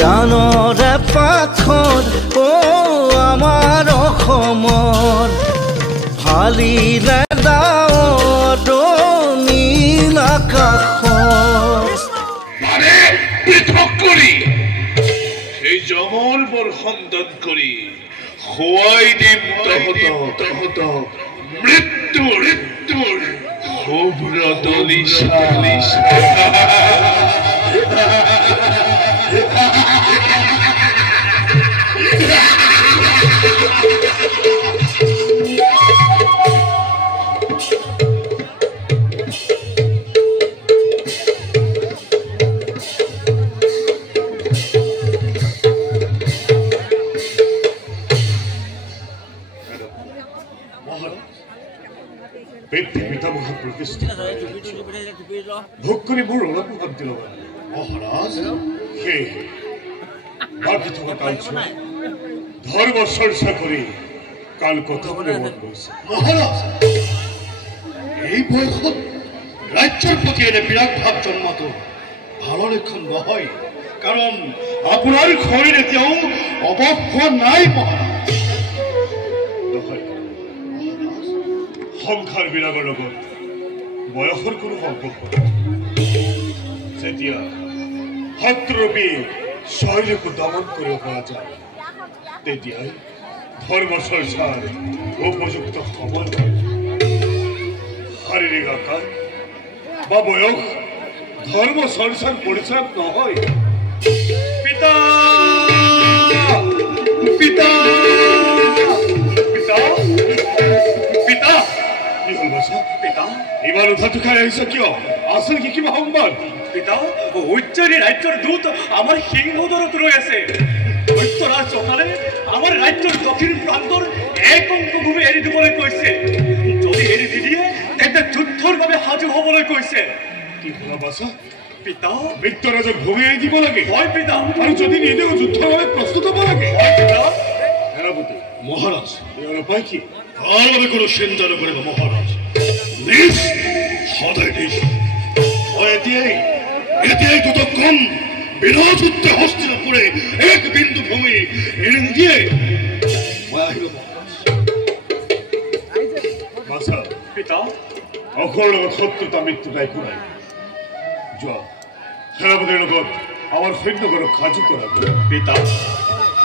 জ্ঞানৰে পাথৰ আমাৰ অসমৰ ফালিলে ডাৱৰ নীল আকাশৰ মানে পৃথক কৰি সেই জমল বৰ সন্তান কৰি খুৱাই দিম তহঁতক মৃত্যুৰ শুভ্ৰ দলিচা ভোগ কৰি মোৰ অলপো শান্তি লগা মহাৰাজ সেই বাকী থকা কালচোৱা ধৰ্ম চৰ্চা কৰি কাল কথালৈ মন গৈছে মহাৰাজ এই বয়সত ৰাজ্যৰ প্ৰতি এনে বিৰাট ভাৱ জন্মাটো ভালৰ লক্ষণ নহয় কাৰণ আপোনাৰ শৰীৰ এতিয়াও অৱস হোৱা নাই মহাৰাজ নহয় সংসাৰ বিলাকৰ লগত বয়সৰ কোনো সম্পৰ্ক যেতিয়া শত্ৰুৰূপী শৰীৰকো দমন কৰিব পৰা যায় তেতিয়াই ধৰ্ম চৰ্চাৰ উপযুক্ত সময় শাৰীৰিক আকাৰ বা বয়স ধৰ্ম চৰ্চাৰ পৰিচয় নহয় পিতা পিতা পিতা পিতা কি হল বাছা পিতা ইমান উঠাটো খাই আহিছ কিয় আছে নেকি কিবা সংবাদ পিতা উজ্জয়িনী ৰাজ্যৰ দূত আমাৰ সিংহদৰত ৰৈ আছে দৈত্যৰাজ চকালে আমাৰ ৰাজ্যৰ দক্ষিণ প্ৰান্তৰ এক অংশ ভূমি এৰি দিবলৈ কৈছে যদি এৰি নিদিয়ে তেন্তে যুদ্ধৰ বাবে সাজু হবলৈ কৈছে কি শুনা বাছা পিতা মৃত্যুৰাজক ভূমি এৰি দিব লাগে হয় পিতা আৰু যদি নিদিও যুদ্ধৰ বাবে প্ৰস্তুত হ'ব লাগে হয় পিতা সেনাপতি মহাৰাজ ইয়াৰ উপায় কি তাৰ বাবে কোনো চিন্তা নকৰিব মহাৰাজ নিজ সদায় নিজ এতিয়াই ততক্ষণ বিনা যুদ্ধে হস্তিনাপুৰে এক বিন্দু ভূমি এনে নিদিয়ে মই আহিব বাছা পিতা অসুৰৰ লগত শত্ৰুতা মৃত্যুতা একো নাই যোৱা সেনাপতিৰ লগত আমাৰ সৈন্যগণক সাজু কৰা পিতা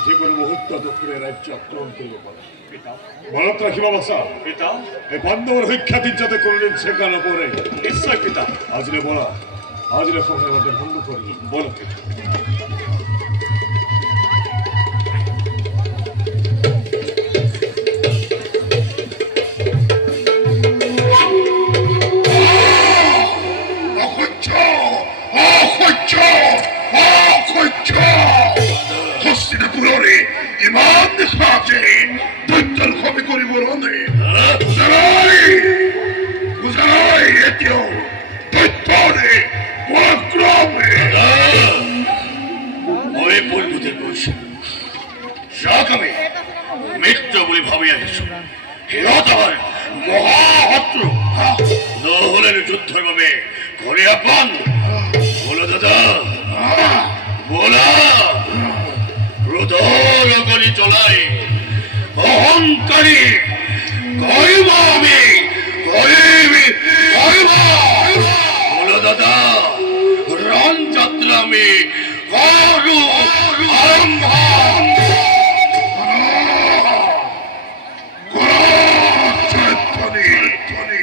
যিকোনো মুহূৰ্তত অসুৰে ৰাজ্য আক্ৰমণ কৰিব পাৰে পিতা মনত ৰাখিবা বাছা পিতা এই পাণ্ডৱৰ সুখ্যাতিত যাতে কোনোদিন চেকা নপৰে নিশ্চয় পিতা আজিলে বলা আজিলে সময় মতে ভঙ্গ কৰি বলো হস্তিনাপুৰে ইমান নিশাচে দৈত্যৰ খবি কৰিব ৰনে বুজাই এতিয়াও দৈত্যৰে পৰাক্ৰমে মই বলবুতে কৈছো যাক আমি মৃত্যু বুলি ভাবি আহিছো সিহঁতৰ মহাশত্ৰু নহলে যুদ্ধৰ বাবে ঘৰে আপন বলো দাদা বলা ক্ৰোধৰ অগ্নি জ্বলাই অহংকাৰী কৰিব আমি বলো দাদা রণ যাত্রা আমি করু আরম্ভ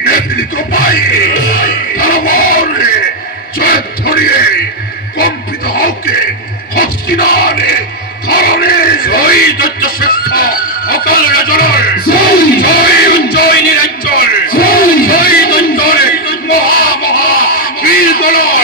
নেতৃত্ব পাই কম্পিত হকে হস্তিনারে ধরনে জয় দৈত্য শ্রেষ্ঠ অকাল রাজনের জয় উজ্জয়িনী রাজ্যর জয় দৈত্যরে মহা বীর গণর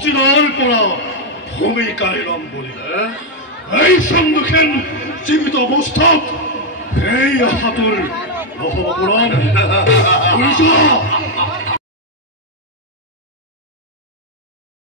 হস্তিনাৰ পৰা ভূমিকাৰে ৰংবলী এই সন্মুখেন জীৱিত অৱস্থাত এই হাতৰ নহ'ব পুৰণ